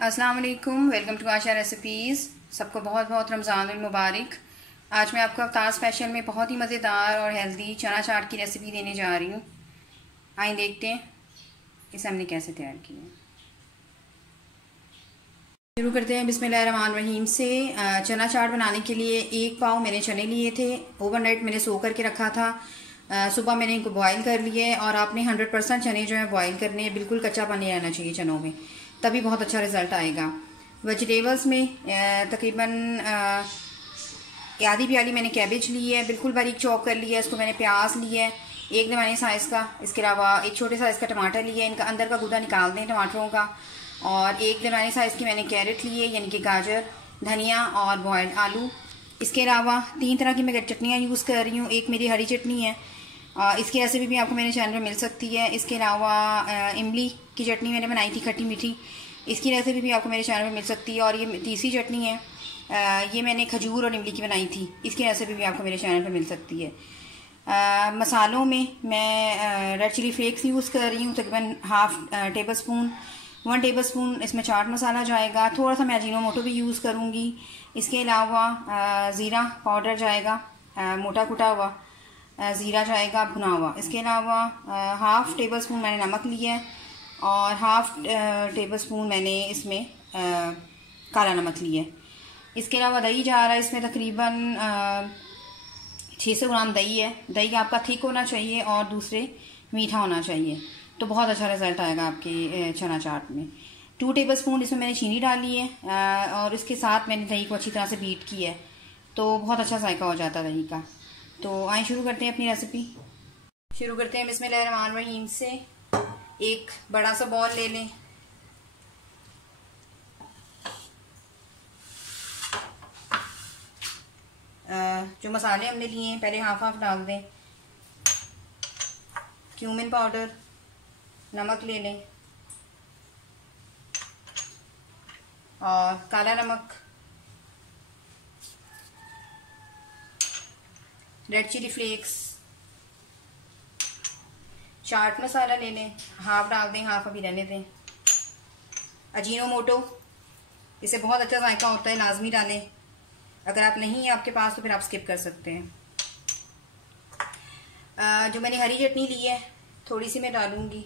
अस्सलाम वालेकुम, welcome to Asha recipes. सबको बहुत बहुत रमज़ानुल मुबारक। आज मैं आपको अफ्तार स्पेशल में बहुत ही मज़ेदार और हेल्दी चना चाट की रेसिपी देने जा रही हूँ। आइए देखते हैं इसे हमने कैसे तैयार किया। शुरू करते हैं बिस्मिल्लाहिर्रहमानिर्रहीम से। चना चाट बनाने के लिए 1 पाव मैंने चने लिए थे। ओवरनाइट मैंने सो करके रखा था। सुबह मैंने इनको बॉईल कर लिए और आपने 100% चने जो है बॉईल करने हैं। बिल्कुल कच्चा पानी रहना चाहिए चनों में, तभी बहुत अच्छा रिजल्ट आएगा। वेजिटेबल्स में तकरीबन आधी प्याली मैंने कैबेज ली है, बिल्कुल बारीक चॉप कर लिया है। इसको मैंने प्याज लिया है 1 दरमियाने साइज़ का। इसके अलावा 1 छोटे साइज़ का टमाटर लिया है, इनका अंदर का गूदा निकाल दें टमाटरों का। और 1 दरमियाने साइज़ की मैंने कैरेट ली है, यानी कि गाजर, धनिया और बॉयल्ड आलू। इसके अलावा 3 तरह की मैं चटनियाँ यूज़ कर रही हूँ। एक मेरी हरी चटनी है, इसकी रेसिपी भी आपको मेरे चैनल पर मिल सकती है। इसके अलावा इमली की चटनी मैंने बनाई थी खट्टी मीठी, इसकी रेसिपी भी आपको मेरे चैनल पर मिल सकती है। और ये तीसरी चटनी है, ये मैंने खजूर और इमली की बनाई थी, इसकी रेसिपी भी आपको मेरे चैनल पर मिल सकती है। मसालों में मैं रेड चिली फ्लेक्स यूज़ कर रही हूँ, तकरीबन 1/2 टेबल स्पून। 1 टेबल स्पून इसमें चाट मसाला जाएगा। थोड़ा सा मैं अजीनोमोटो भी यूज़ करूँगी। इसके अलावा ज़ीरा पाउडर जाएगा, मोटा कुटा हुआ ज़ीरा जाएगा भुना हुआ। इसके अलावा 1/2 टेबल स्पून मैंने नमक लिया है और 1/2 टेबल स्पून मैंने इसमें काला नमक लिया है। इसके अलावा दही जा रहा है इसमें, तकरीबन 600 ग्राम दही है। दही आपका थिक होना चाहिए और दूसरे मीठा होना चाहिए, तो बहुत अच्छा रिजल्ट आएगा आपके चना चाट में। 2 टेबल स्पून इसमें मैंने चीनी डाली है और इसके साथ मैंने दही को अच्छी तरह से बीट किया है, तो बहुत अच्छा जायका हो जाता है दही का। तो आइए शुरू करते हैं अपनी रेसिपी। शुरू करते हैं बिस्मिल्लाहिर्रहमानिर्रहीम से। एक बड़ा सा बॉल ले लें, जो मसाले हमने लिए हैं पहले हाफ डाल दें। क्यूमिन पाउडर, नमक ले लें और काला नमक, red chilli flakes, chaat masala ले लें, हाफ डाल दें, हाफ अभी रहने दें। अजीनोमोटो, इससे बहुत अच्छा जायका होता है, लाजमी डालें। अगर आप नहीं है आपके पास तो फिर आप स्किप कर सकते हैं। जो मैंने हरी चटनी ली है थोड़ी सी मैं डालूंगी,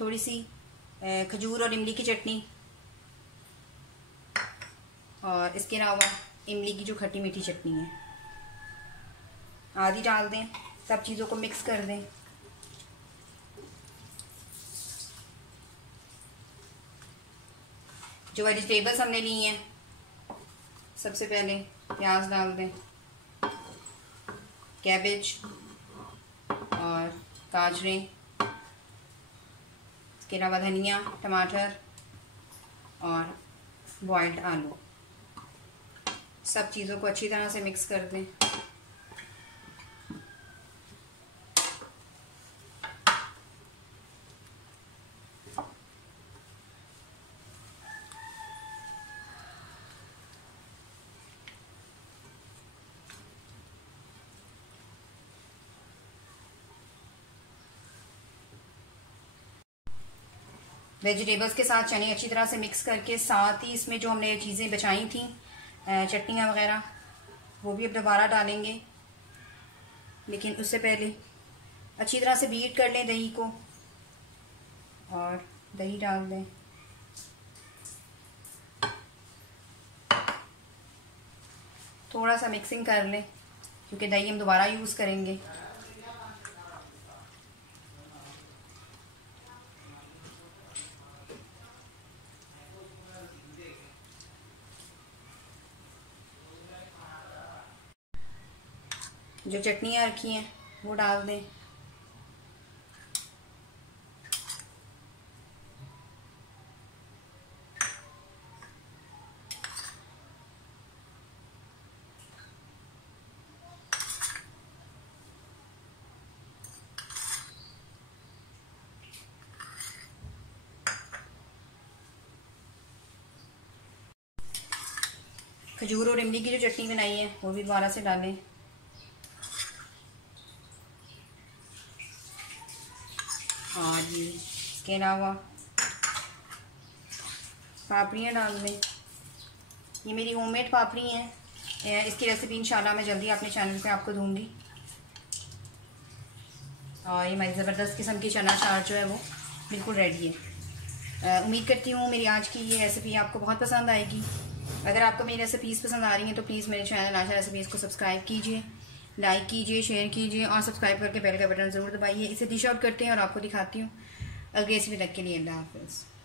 थोड़ी सी खजूर और इमली की चटनी, और इसके अलावा इमली की जो खट्टी मीठी चटनी है आधी डाल दें। सब चीज़ों को मिक्स कर दें। जो वेजिटेबल्स हमने ली हैं, सबसे पहले प्याज डाल दें, कैबेज और गाजरें, इसके अलावा धनिया, टमाटर और बॉइल्ड आलू। सब चीज़ों को अच्छी तरह से मिक्स कर दें। वेजिटेबल्स के साथ चने अच्छी तरह से मिक्स करके, साथ ही इसमें जो हमने चीज़ें बचाई थी चटनियाँ वगैरह, वो भी अब दोबारा डालेंगे। लेकिन उससे पहले अच्छी तरह से बीट कर लें दही को और दही डाल दें। थोड़ा सा मिक्सिंग कर लें क्योंकि दही हम दोबारा यूज़ करेंगे। जो चटनियाँ रखी हैं वो डाल दें। खजूर और इमली की जो चटनी बनाई है वो भी दोबारा से डालें। और इसके अलावा पापड़ियाँ डाल दें। ये मेरी होममेड पापड़ी हैं। इसकी रेसिपी इंशाल्लाह मैं जल्दी अपने चैनल पे आपको दूंगी। और ये हमारी ज़बरदस्त किस्म की चना चाट जो है वो बिल्कुल रेडी है। उम्मीद करती हूँ मेरी आज की ये रेसिपी आपको बहुत पसंद आएगी। अगर आपको मेरी रेसिपीज़ पसंद आ रही हैं तो प्लीज़ मेरे चैनल आशा रेसिपीज़ को सब्सक्राइब कीजिए, लाइक कीजिए, शेयर कीजिए और सब्सक्राइब करके बेल का बटन ज़रूर दबाइए। इसे डिश आउट करते हैं और आपको दिखाती हूँ। अगली रेसिपी तक के लिए अल्लाह हाफ़िज़।